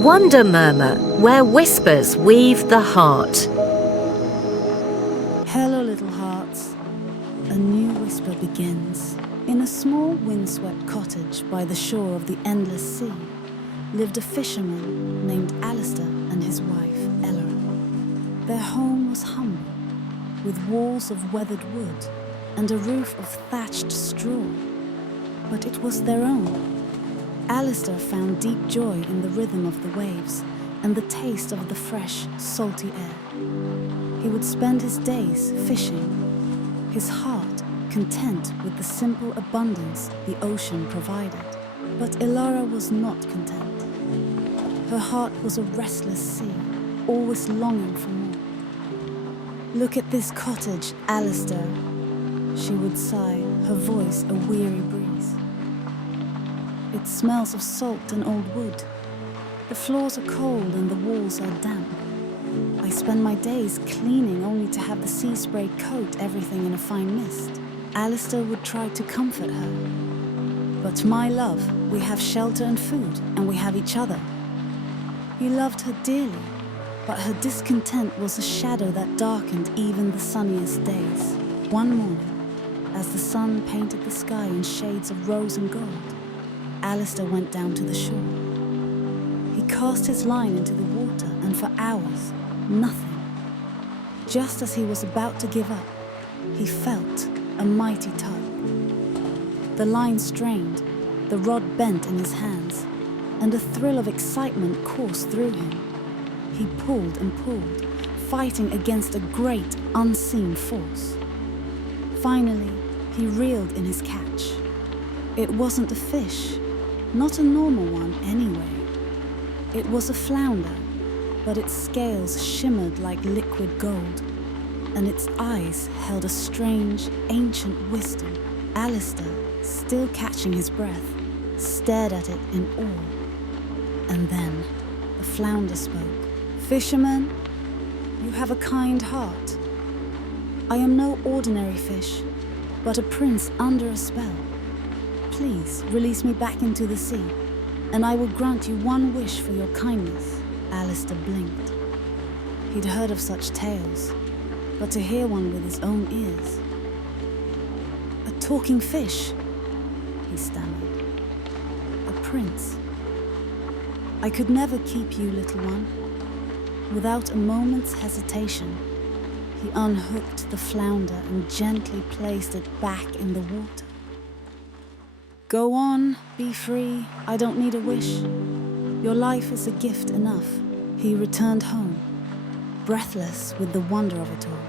Wonder Murmur, where whispers weave the heart. Hello, little hearts. A new whisper begins. In a small windswept cottage by the shore of the endless sea lived a fisherman named Alistair and his wife, Elara. Their home was humble, with walls of weathered wood and a roof of thatched straw. But it was their own. Alistair found deep joy in the rhythm of the waves and the taste of the fresh, salty air. He would spend his days fishing, his heart content with the simple abundance the ocean provided. But Elara was not content. Her heart was a restless sea, always longing for more. "Look at this cottage, Alistair," she would sigh, her voice a weary breeze. "It smells of salt and old wood. The floors are cold and the walls are damp. I spend my days cleaning only to have the sea spray coat everything in a fine mist." Alistair would try to comfort her. "But my love, we have shelter and food, and we have each other." He loved her dearly, but her discontent was a shadow that darkened even the sunniest days. One morning, as the sun painted the sky in shades of rose and gold, Alistair went down to the shore. He cast his line into the water, and for hours, nothing. Just as he was about to give up, he felt a mighty tug. The line strained, the rod bent in his hands, and a thrill of excitement coursed through him. He pulled and pulled, fighting against a great, unseen force. Finally, he reeled in his catch. It wasn't a fish, not a normal one anyway. It was a flounder, but its scales shimmered like liquid gold, and its eyes held a strange, ancient wisdom. Alistair, still catching his breath, stared at it in awe. And then the flounder spoke. "Fisherman, you have a kind heart. I am no ordinary fish, but a prince under a spell. Please release me back into the sea, and I will grant you one wish for your kindness." Alistair blinked. He'd heard of such tales, but to hear one with his own ears. "A talking fish," he stammered. "A prince. I could never keep you, little one." Without a moment's hesitation, he unhooked the flounder and gently placed it back in the water. "Go on, be free. I don't need a wish. Your life is a gift enough." He returned home, breathless with the wonder of it all.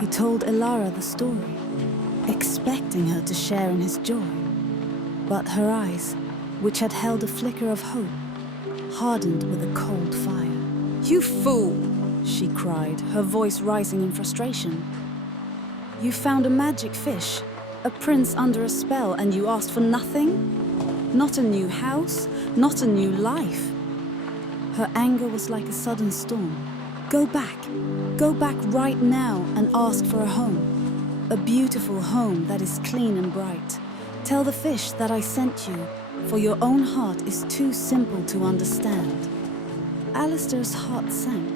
He told Elara the story, expecting her to share in his joy. But her eyes, which had held a flicker of hope, hardened with a cold fire. "You fool!" she cried, her voice rising in frustration. "You found a magic fish, a prince under a spell, and you asked for nothing? Not a new house, not a new life." Her anger was like a sudden storm. Go back right now and ask for a home. A beautiful home that is clean and bright. Tell the fish that I sent you, for your own heart is too simple to understand." Alistair's heart sank,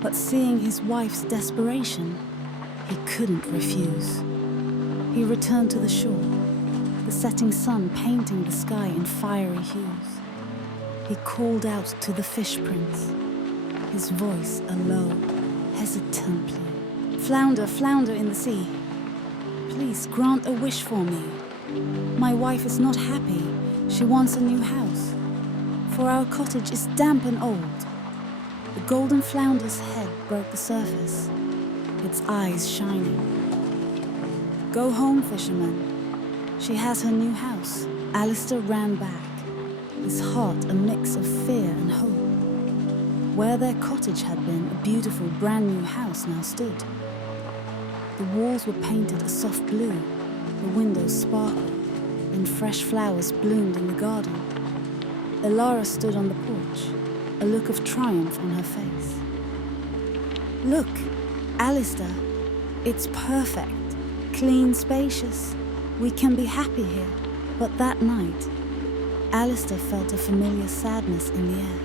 but seeing his wife's desperation, he couldn't refuse. He returned to the shore, the setting sun painting the sky in fiery hues. He called out to the fish prince, his voice a low, hesitant plea. "Flounder, flounder in the sea, please grant a wish for me. My wife is not happy. She wants a new house, for our cottage is damp and old." The golden flounder's head broke the surface, its eyes shining. "Go home, fisherman. She has her new house." Alistair ran back, his heart a mix of fear and hope. Where their cottage had been, a beautiful brand new house now stood. The walls were painted a soft blue, the windows sparkled, and fresh flowers bloomed in the garden. Elara stood on the porch, a look of triumph on her face. "Look, Alistair, it's perfect, clean, spacious. We can be happy here." But that night, Alistair felt a familiar sadness in the air.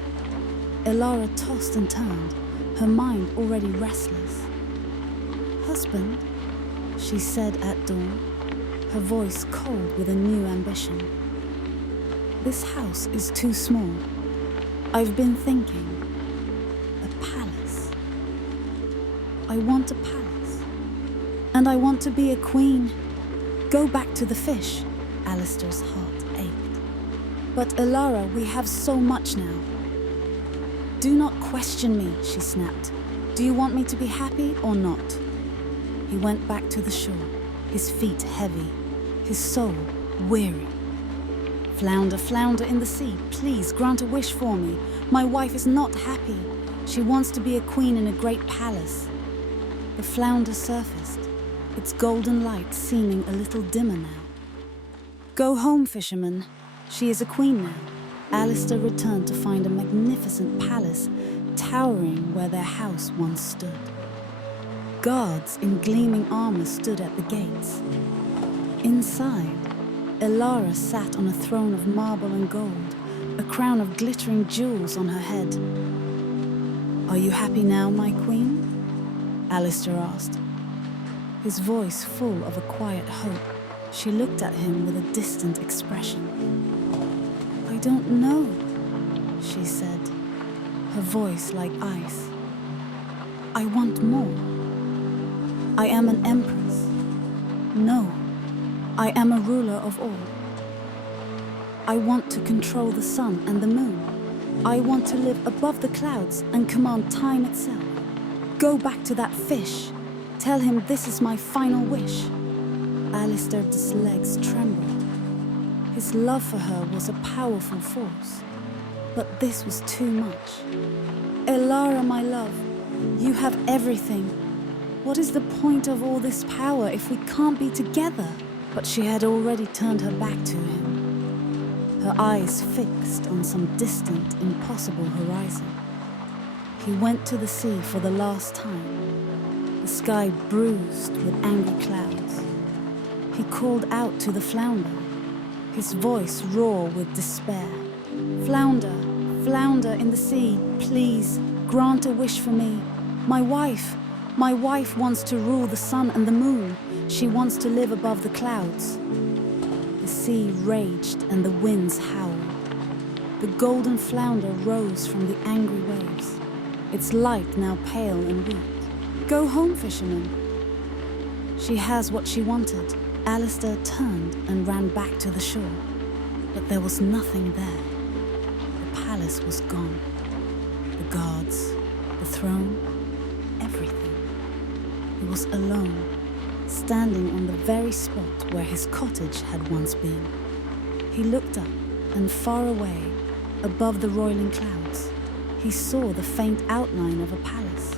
Elara tossed and turned, her mind already restless. "Husband," she said at dawn, her voice cold with a new ambition. "This house is too small. I've been thinking. A palace. I want a palace. And I want to be a queen. Go back to the fish." Alistair's heart ached. "But Elara, we have so much now." "Do not question me," she snapped. "Do you want me to be happy or not?" He went back to the shore, his feet heavy, his soul weary. "Flounder, flounder in the sea, please grant a wish for me. My wife is not happy. She wants to be a queen in a great palace." The flounder surfaced, its golden light seeming a little dimmer now. "Go home, fisherman. She is a queen now." Alistair returned to find a magnificent palace towering where their house once stood. Guards in gleaming armor stood at the gates. Inside, Elara sat on a throne of marble and gold, a crown of glittering jewels on her head. "Are you happy now, my queen?" Alistair asked, his voice full of a quiet hope. She looked at him with a distant expression. "I don't know," she said, her voice like ice. "I want more. I am an empress. No, I am a ruler of all. I want to control the sun and the moon. I want to live above the clouds and command time itself. Go back to that fish. Tell him this is my final wish." Alistair's legs trembled. His love for her was a powerful force, but this was too much. "Elara, my love, you have everything. What is the point of all this power if we can't be together?" But she had already turned her back to him, her eyes fixed on some distant, impossible horizon. He went to the sea for the last time, the sky bruised with angry clouds. He called out to the flounder, his voice raw with despair. "Flounder, flounder in the sea, please, grant a wish for me. My wife wants to rule the sun and the moon. She wants to live above the clouds." The sea raged and the winds howled. The golden flounder rose from the angry waves, its light now pale and weak. "Go home, fisherman. She has what she wanted." Alistair turned and ran back to the shore, but there was nothing there. The palace was gone. The guards, the throne, everything. He was alone, standing on the very spot where his cottage had once been. He looked up, and far away, above the roiling clouds, he saw the faint outline of a palace.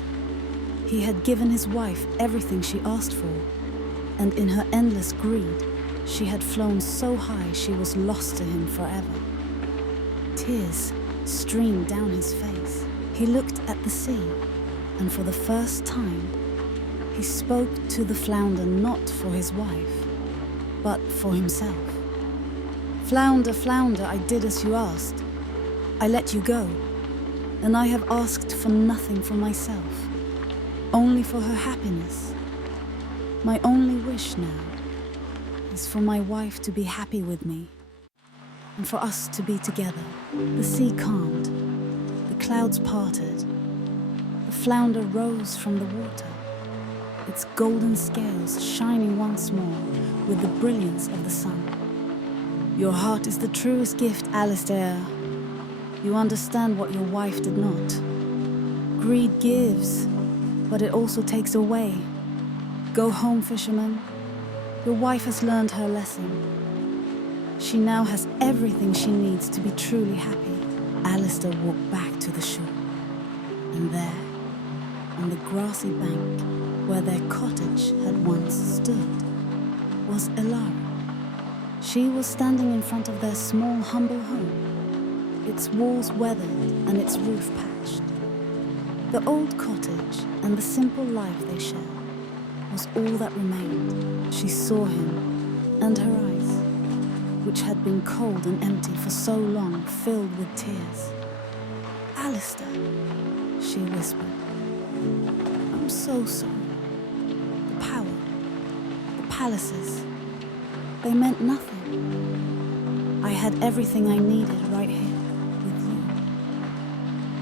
He had given his wife everything she asked for, and in her endless greed, she had flown so high she was lost to him forever. Tears streamed down his face. He looked at the sea, and for the first time, he spoke to the flounder not for his wife, but for himself. "Flounder, flounder, I did as you asked. I let you go, and I have asked for nothing for myself, only for her happiness. My only wish now is for my wife to be happy with me, and for us to be together." The sea calmed, the clouds parted, the flounder rose from the water, its golden scales shining once more with the brilliance of the sun. "Your heart is the truest gift, Alistair. You understand what your wife did not. Greed gives, but it also takes away. Go home, fisherman. Your wife has learned her lesson. She now has everything she needs to be truly happy." Alistair walked back to the shore, and there, on the grassy bank where their cottage had once stood, was Elara. She was standing in front of their small, humble home, its walls weathered and its roof patched. The old cottage and the simple life they shared was all that remained. She saw him, and her eyes, which had been cold and empty for so long, filled with tears. Alistair, she whispered. I'm so sorry. The power, the palaces, they meant nothing. I had everything I needed right here with you.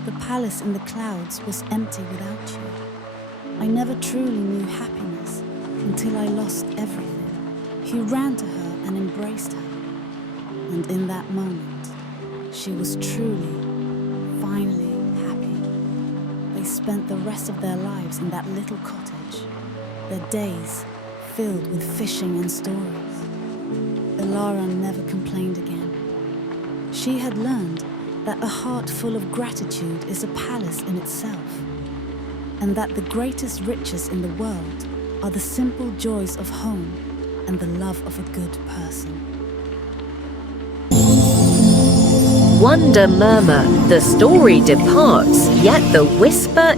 The palace in the clouds was empty without you. I never truly knew happiness until I lost everything. He ran to her and embraced her. And in that moment, she was truly, finally happy. They spent the rest of their lives in that little cottage, their days filled with fishing and stories. Elara never complained again. She had learned that a heart full of gratitude is a palace in itself, and that the greatest riches in the world are the simple joys of home and the love of a good person. Wonder murmur, the story departs, yet the whisper